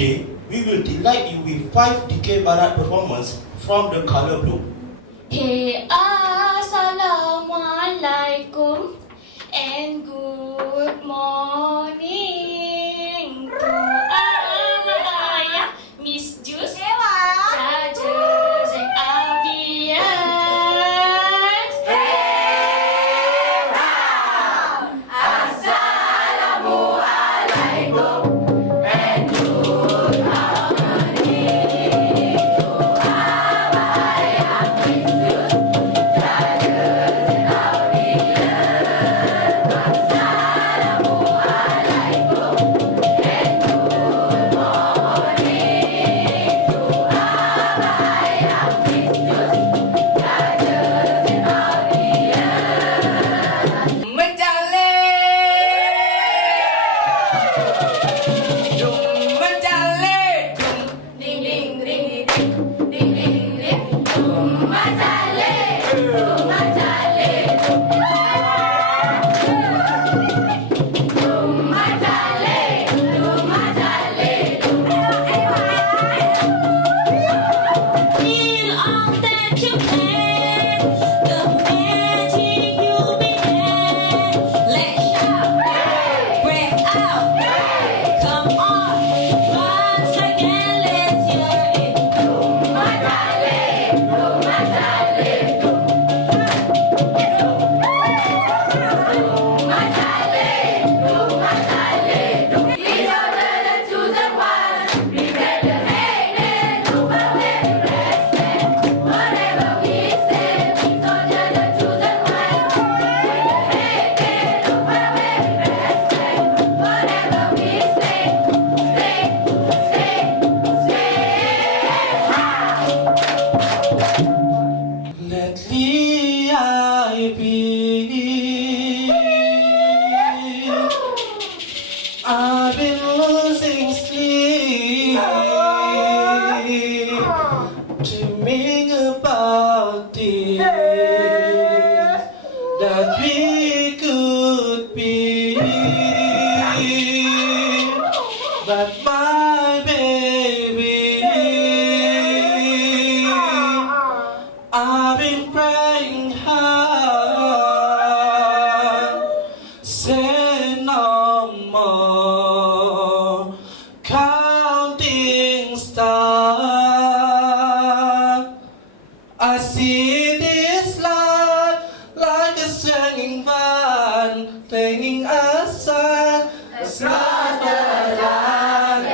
Today, we will delight you with 5 Dikir Barat performance from the color blue. Hey, Assalamualaikum and good morning to ayah, Miss Juice, judges and audience. Lately I've been losing sleep, dreaming about this that we could be, but my baby, I've been praying hard, say no more, counting stars. I see this light like a swinging vine, clinging aside, across the line.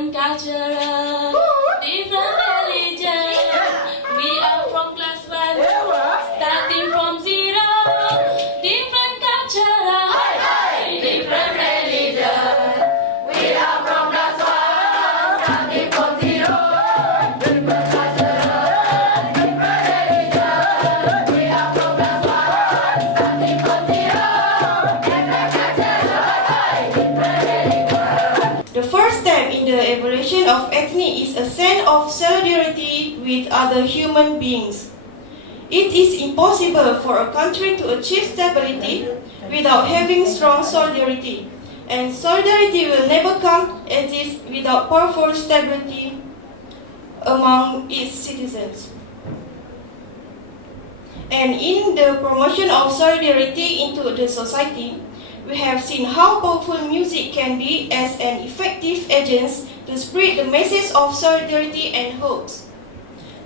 different culture, different religion. We are from class 1, starting from zero. Different culture, different religion. We are from class 1, starting from zero. Different culture, different religion. We are from class 1, starting from zero. Different culture, different religion. The first step in the evolution of ethnic is a sense of solidarity with other human beings. It is impossible for a country to achieve stability without having strong solidarity, and solidarity will never come exist without powerful stability among its citizens. And in the promotion of solidarity into the society, we have seen how powerful music can be as an effective agent to spread the message of solidarity and hope.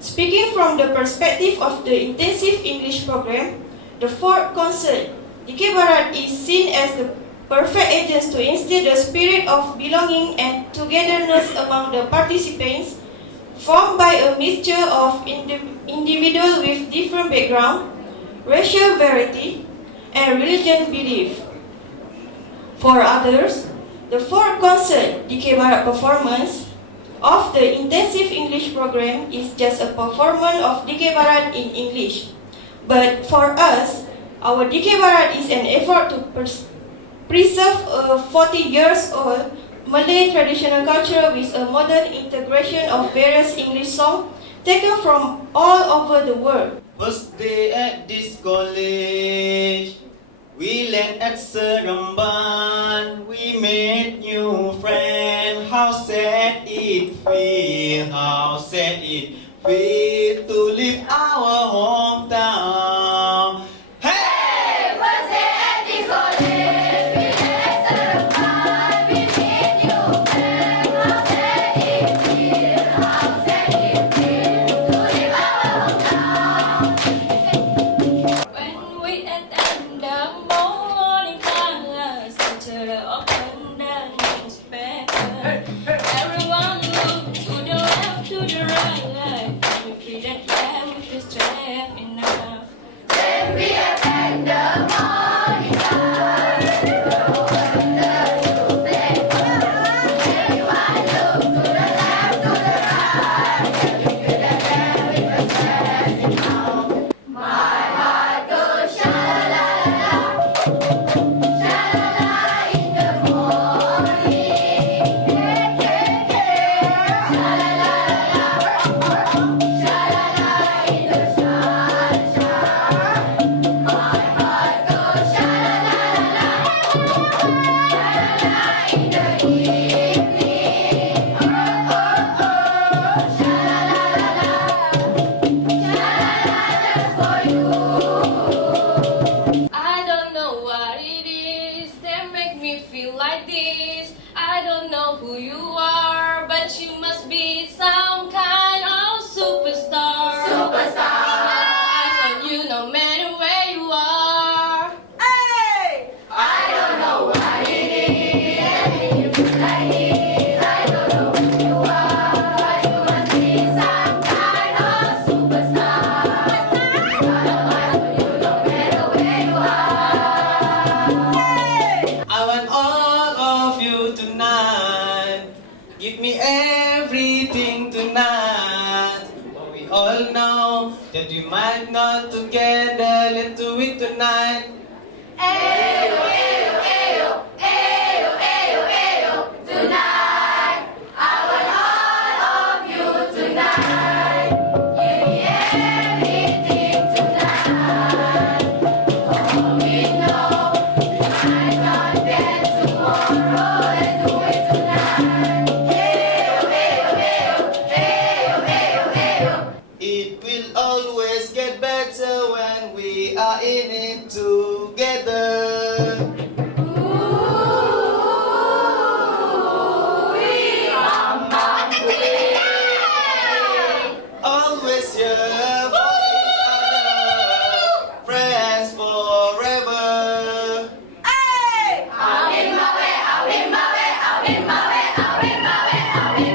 Speaking from the perspective of the intensive English program, the fourth concert, Dikir Barat, is seen as the perfect agent to instill the spirit of belonging and togetherness among the participants, formed by a mixture of individuals with different background, racial variety, and religious belief. For others, the fourth concert, Dikir Barat performance, of the intensive English program is just a performance of Dikir Barat in English. But for us, our Dikir Barat is an effort to preserve a 40 years old Malay traditional culture with a modern integration of various English songs taken from all over the world. First day at this college, we land at Seremban. We made new friends. How sad it feel, how sad it feel to leave our hometown. Hey! First day at this college, we land at Seremban. We meet new friends. How sad it feel, how sad it feel to leave our hometown. When we attend the morning class, teacher opened the newspaper. Everyone looked to the left, to the right. We feeded them with the strength enough. Then we attend the morning class. Open the newspaper. Everyone looked to the left, to the right. We feeded them with the strength enough. My heart goes sha-la-la-la, sha-la-la in the morning. Sha-la-la-la-la, sha-la-la in the sunshine. My heart goes sha-la-la-la-la, sha-la-la in the evening. Oh, oh, oh, sha-la-la-la-la, sha-la-la just for you. I don't know what it is that make me feel like this. I don't know who you are, but you must be some kind of superstar. Superstar. Eyes on you no matter where you are. Hey! I don't know what it is that make you feel like this. I don't know who you are, but you must be some kind of superstar. Eyes on you no matter where you are. Hey! I want all of you tonight. Give me everything tonight. But we all know that we might not together. Let's do it tonight. Ayo, ayo, ayo, ayo, ayo, ayo, tonight. I want all of you tonight. Give me everything tonight. For we know we might not get tomorrow. Let's do it tonight. Ayo, ayo, ayo, ayo, ayo, ayo. It will always get better when we are in it together. Always here for each other, friends forever. I'll in my way, I'll in my way, I'll in my way, I'll in my way, I'll in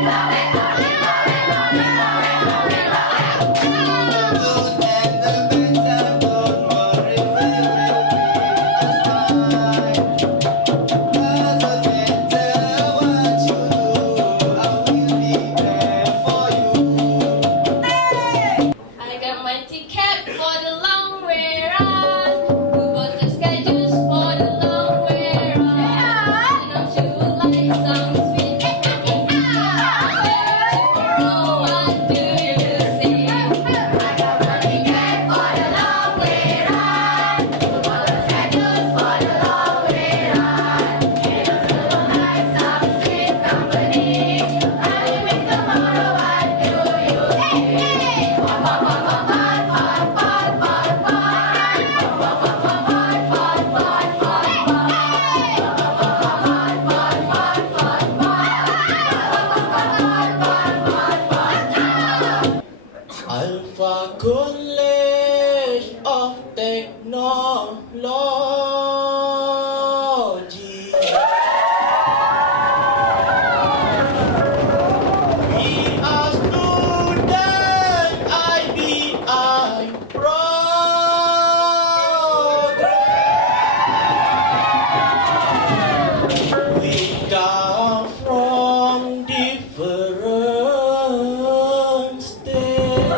Alpha College of Technology. We are student IBI program. We come from different states.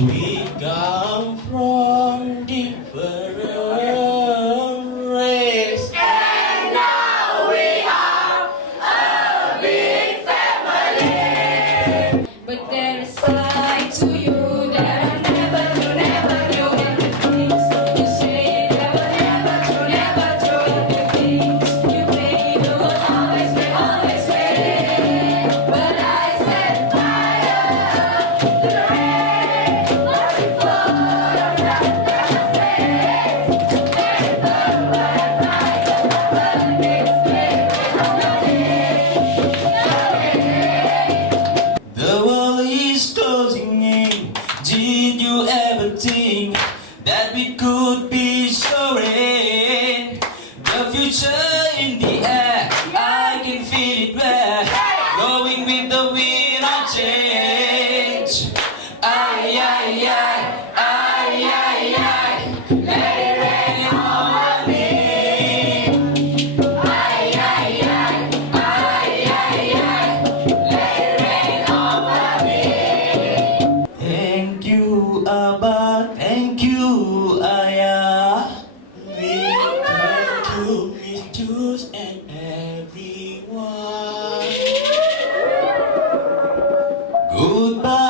We come from different race. And now we are a big family. But there is side to you that I never knew in the things you say, never true, in the things you play, you will always be. But I set fire to the rain, looking for a friend that I say. Let it burn like a burning spirit on the The world is closing in. Did you ever think that we could be soaring? The future in the air, I can feel it where, going with the wind of change. Ay, ay, ay, ay, ay, ay, let it rain on me. Ay, ay, ay, ay, ay, ay, let it rain on me. Thank you, Abba, thank you, Ayah. We thank you, Miss Juice and everyone. Goodbye.